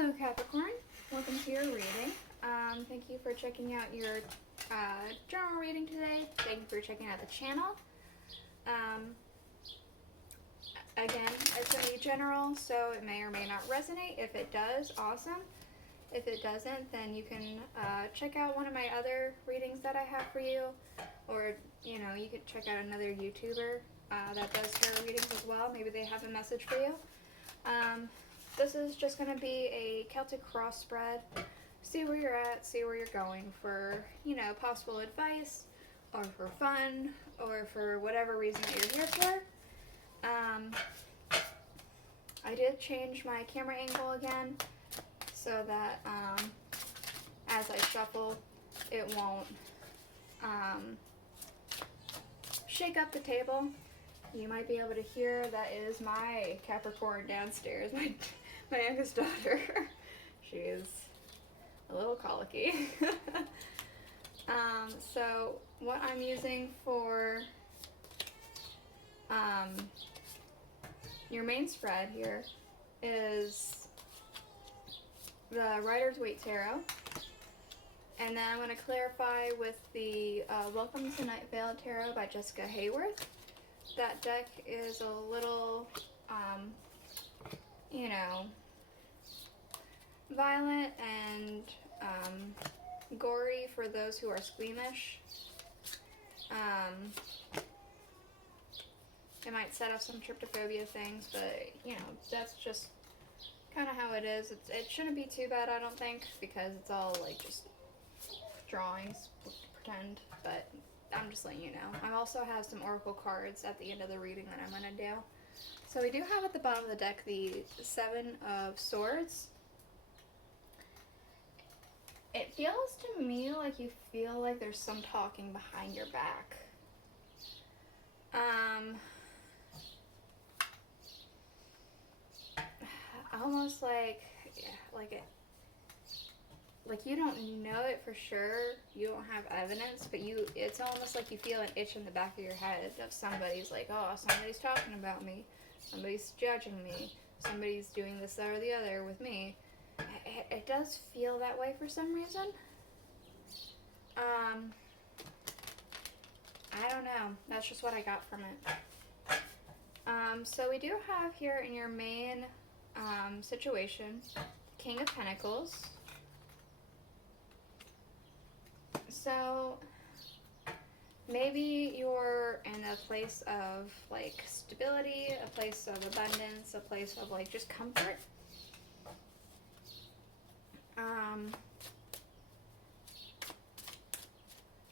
Hello Capricorn, welcome to your reading. Thank you for checking out your journal reading today. Thank you for checking out the channel. Again, it's going to be general, so it may or may not resonate. If it does, awesome. If it doesn't, then you can check out one of my other readings that I have for you, or you could check out another YouTuber that does tarot readings as well. Maybe they have a message for you. This is just going to be a Celtic cross spread. See where you're at, see where you're going for, possible advice, or for fun, or for whatever reason that you're here for. I did change my camera angle again so that as I shuffle, it won't shake up the table. You might be able to hear that is my Capricorn downstairs, my youngest daughter. She's a little colicky. So what I'm using for your main spread here is the Rider-Waite Tarot. And then I'm going to clarify with the Welcome to Night Vale Tarot by Jessica Hayworth. That deck is a little, violent and gory for those who are squeamish. It might set off some tryptophobia things, but, that's just kind of how it is. It shouldn't be too bad, I don't think, because it's all, just drawings, pretend, but I'm just letting you know. I also have some oracle cards at the end of the reading that I'm going to do. So we do have at the bottom of the deck the Seven of Swords. It feels to me like you feel like there's some talking behind your back. Almost like you don't know it for sure, you don't have evidence, but it's almost like you feel an itch in the back of your head of somebody's like, oh, somebody's talking about me, somebody's judging me, somebody's doing this, that, or the other with me. It does feel that way for some reason. I don't know, that's just what I got from it. So we do have here in your main situation, King of Pentacles. So maybe you're in a place of stability, a place of abundance, a place of just comfort.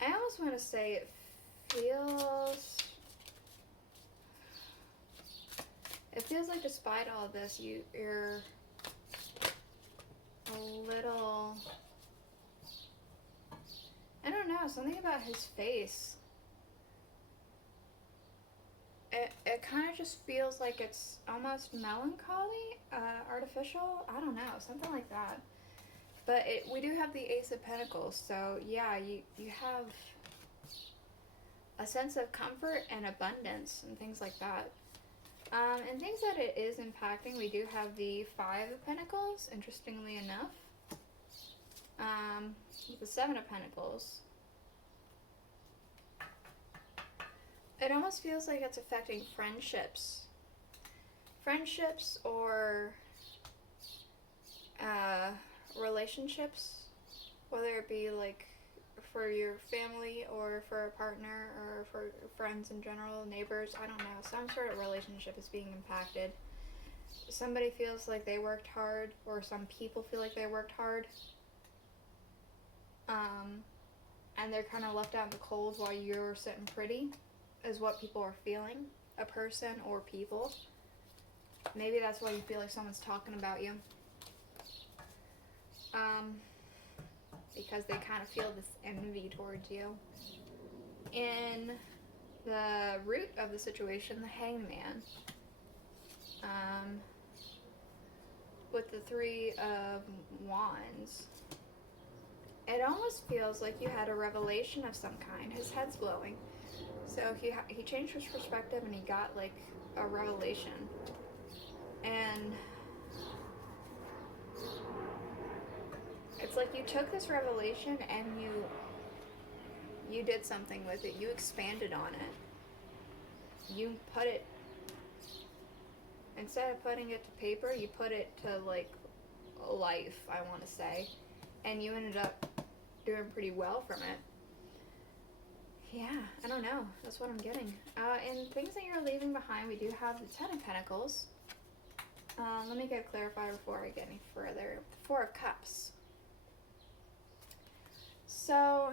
I almost want to say it feels like despite all of this, you're a little, I don't know, something about his face. It kind of just feels like it's almost melancholy, artificial. I don't know, something like that. But we do have the Ace of Pentacles, so yeah, you have a sense of comfort and abundance and things like that. And things that it is impacting, we do have the Five of Pentacles, interestingly enough. The Seven of Pentacles. It almost feels like it's affecting friendships. Friendships or relationships, whether it be for your family or for a partner or for friends in general, neighbors, I don't know, some sort of relationship is being impacted. Somebody feels like they worked hard, or some people feel like they worked hard, and they're kind of left out in the cold while you're sitting pretty, is what people are feeling, a person or people. Maybe that's why you feel like someone's talking about you. Because they kind of feel this envy towards you. In the root of the situation, the Hangman, with the Three of Wands, it almost feels like you had a revelation of some kind. His head's glowing. So he changed his perspective and he got a revelation. And it's like you took this revelation and you did something with it. You expanded on it. You put it, instead of putting it to paper, you put it to, like, life, I want to say. And you ended up doing pretty well from it. Yeah, I don't know. That's what I'm getting. And things that you're leaving behind, we do have the Ten of Pentacles. Let me get a clarifier before I get any further. Four of Cups. So,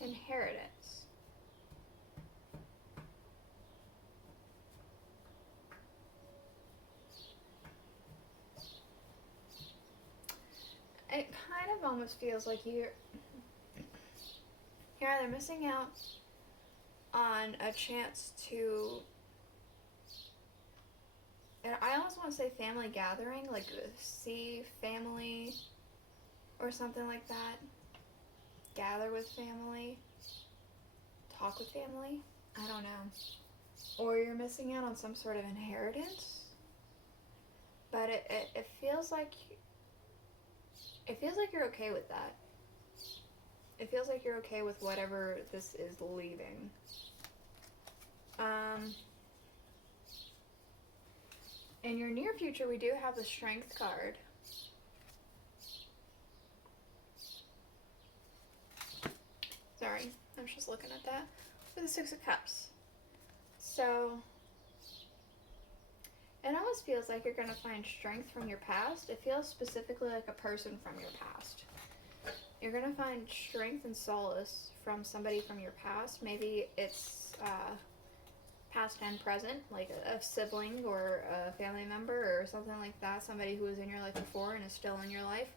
inheritance. It kind of almost feels like you're either missing out on a chance to, and I almost want to say family gathering, like see family or something like that. Gather with family, talk with family, I don't know. Or you're missing out on some sort of inheritance. But it feels like you're okay with that. It feels like you're okay with whatever this is leaving. In your near future, we do have the Strength card. Sorry, I was just looking at that. For the Six of Cups. So, it almost feels like you're going to find strength from your past. It feels specifically like a person from your past. You're going to find strength and solace from somebody from your past. Maybe it's past and present, like a sibling or a family member or something like that. Somebody who was in your life before and is still in your life.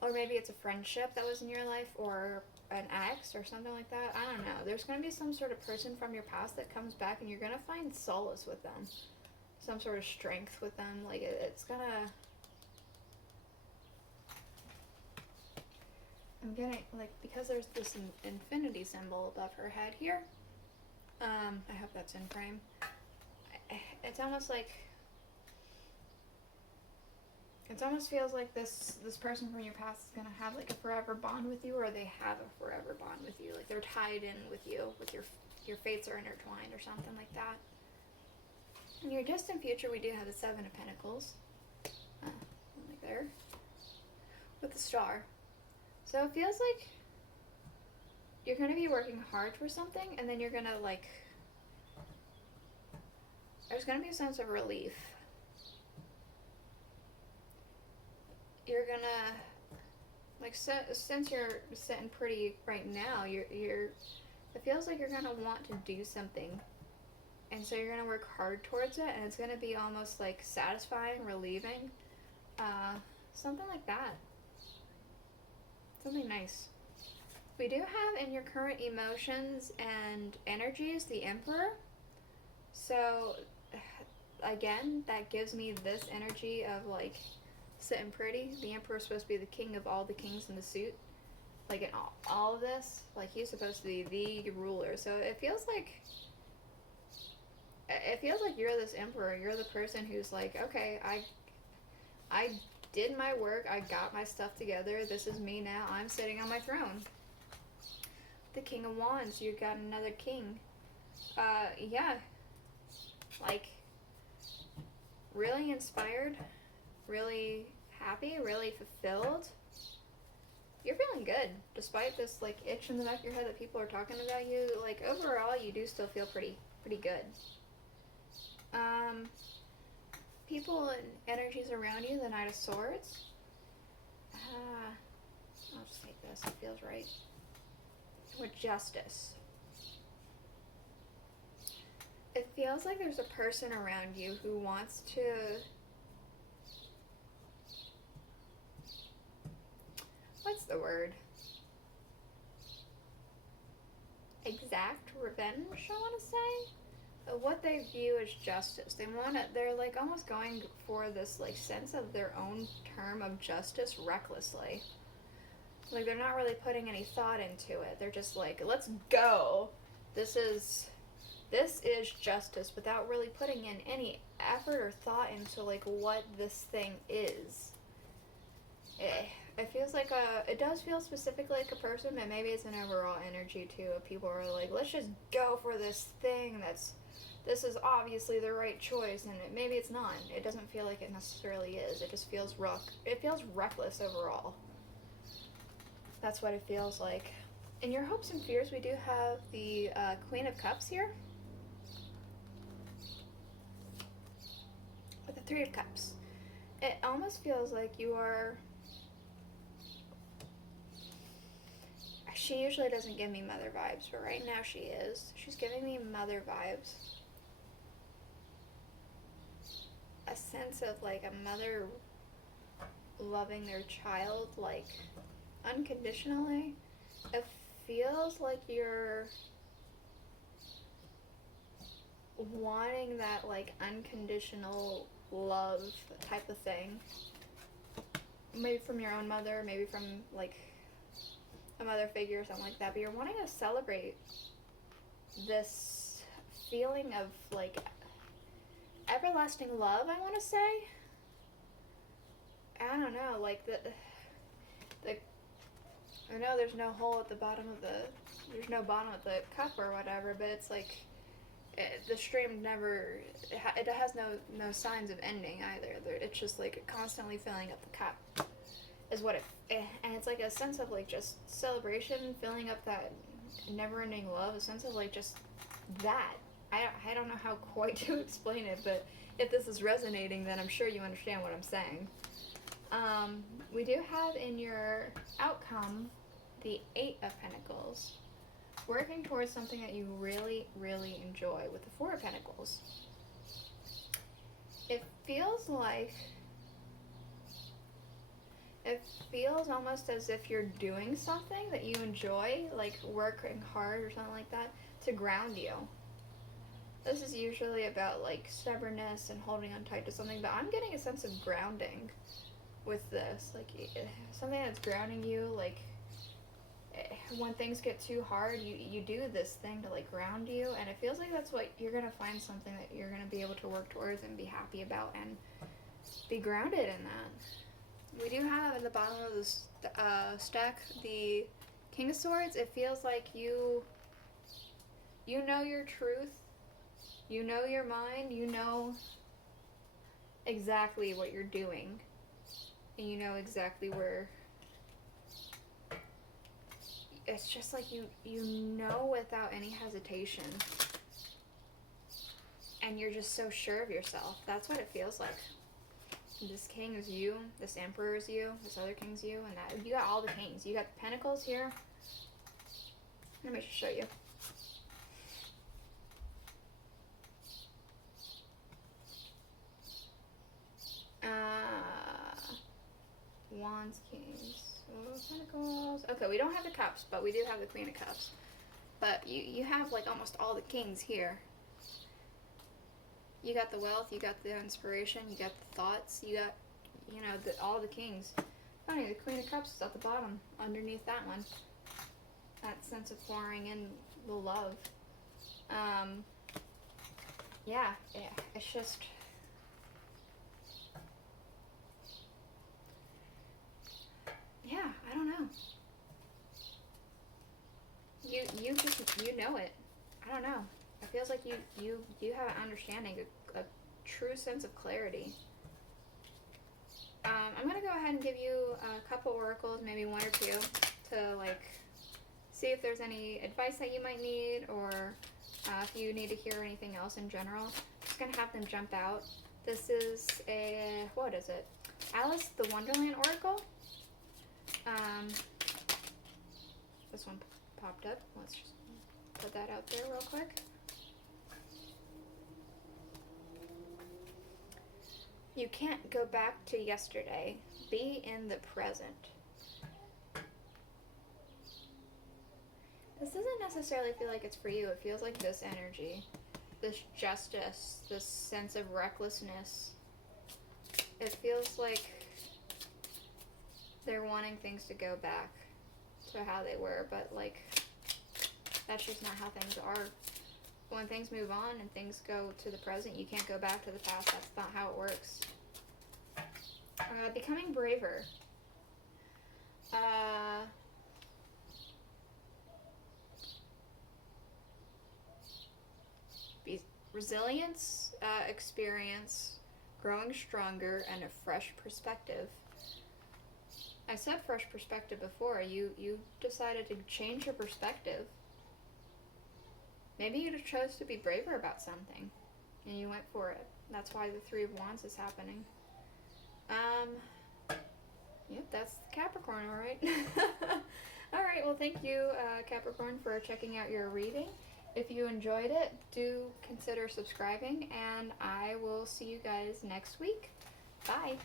Or maybe it's a friendship that was in your life, or an ex or something like that. I don't know. There's going to be some sort of person from your past that comes back and you're going to find solace with them. Some sort of strength with them. Like, it's going to... I'm getting, like, because there's this infinity symbol above her head here. I hope that's in frame. It's almost like... It almost feels like this person from your past is going to have, like, a forever bond with you, or they have a forever bond with you. Like, they're tied in with you, with your fates are intertwined or something like that. In your distant future, we do have the Seven of Pentacles. Like there. With the Star. So it feels like you're going to be working hard for something, and then you're going to, like... There's going to be a sense of relief. You're gonna, like, since you're sitting pretty right now, you're it feels like you're gonna want to do something, and so you're gonna work hard towards it, and it's gonna be almost like satisfying, relieving, something like that, something nice. We do have in your current emotions and energies the Emperor, so again, that gives me this energy of, like, sitting pretty. The Emperor's supposed to be the king of all the kings in the suit. Like, in all of this, like, he's supposed to be the ruler. So it feels like you're this Emperor. You're the person who's like, okay, I did my work. I got my stuff together. This is me now. I'm sitting on my throne. The King of Wands. You got another king. Yeah. Like, really inspired. Really happy, really fulfilled. You're feeling good, despite this, like, itch in the back of your head that people are talking about you. Like, overall, you do still feel pretty good. People and energies around you, the Knight of Swords. I'll just take this, it feels right. With Justice. It feels like there's a person around you who wants to... What's the word? Exact revenge, I want to say? What they view as justice. They're, like, almost going for this, like, sense of their own term of justice recklessly. Like, they're not really putting any thought into it. They're just like, let's go. This is This is justice without really putting in any effort or thought into like what this thing is. It feels like it does feel specifically like a person, but maybe it's an overall energy too. People are like, let's just go for this thing this is obviously the right choice, and maybe it's not. It doesn't feel like it necessarily is. It just feels it feels reckless overall. That's what it feels like. In your hopes and fears, we do have the Queen of Cups here. With the Three of Cups. It almost feels like you are... She usually doesn't give me mother vibes, but right now she is. She's giving me mother vibes. A sense of like a mother loving their child like unconditionally. It feels like you're wanting that like unconditional love type of thing. Maybe from your own mother, maybe from like a mother figure or something like that, but you're wanting to celebrate this feeling of like everlasting love, I want to say. I don't know, like the I know there's no hole at the bottom of there's no bottom of the cup or whatever, but it's like the stream never, it has no signs of ending either. It's just like constantly filling up the cup is what and it's like a sense of like just celebration, filling up that never-ending love, a sense of like just that. I don't know how quite to explain it, but if this is resonating, then I'm sure you understand what I'm saying. We do have in your outcome the Eight of Pentacles. Working towards something that you really, really enjoy with the Four of Pentacles. It feels almost as if you're doing something that you enjoy, like working hard or something like that, to ground you. This is usually about like stubbornness and holding on tight to something, but I'm getting a sense of grounding with this. Like something that's grounding you, like when things get too hard, you do this thing to like ground you, and it feels like that's what you're gonna find, something that you're gonna be able to work towards and be happy about and be grounded in that. We do have at the bottom of this stack the King of Swords. It feels like you know your truth, you know your mind, you know exactly what you're doing, and you know exactly where. It's just like you know without any hesitation, and you're just so sure of yourself. That's what it feels like. This king is you, this emperor is you, this other king's you, and that you got all the kings. You got the pentacles here. Let me just show you. Wands, kings. Pentacles. Okay, we don't have the cups, but we do have the Queen of Cups. But you have like almost all the kings here. You got the wealth, you got the inspiration, you got the thoughts, you got, you know, all the kings. Funny, the Queen of Cups is at the bottom, underneath that one. That sense of pouring in the love. Yeah, it's just... Yeah, I don't know. You know it. I don't know. It feels like you have an understanding, a true sense of clarity. I'm gonna go ahead and give you a couple oracles, maybe one or two, to like see if there's any advice that you might need, or if you need to hear anything else in general. I'm just gonna have them jump out. This is what is it? Alice the Wonderland Oracle. This one popped up. Let's just put that out there real quick. You can't go back to yesterday. Be in the present. This doesn't necessarily feel like it's for you. It feels like this energy, this justice, this sense of recklessness. It feels like they're wanting things to go back to how they were, but like that's just not how things are. when things move on and things go to the present, you can't go back to the past. That's not how it works. Becoming braver. Resilience, experience, growing stronger, and a fresh perspective. I said fresh perspective before. You decided to change your perspective. Maybe you chose to be braver about something, and you went for it. That's why the Three of Wands is happening. Yep, that's the Capricorn, alright? Alright, well thank you, Capricorn, for checking out your reading. If you enjoyed it, do consider subscribing, and I will see you guys next week. Bye!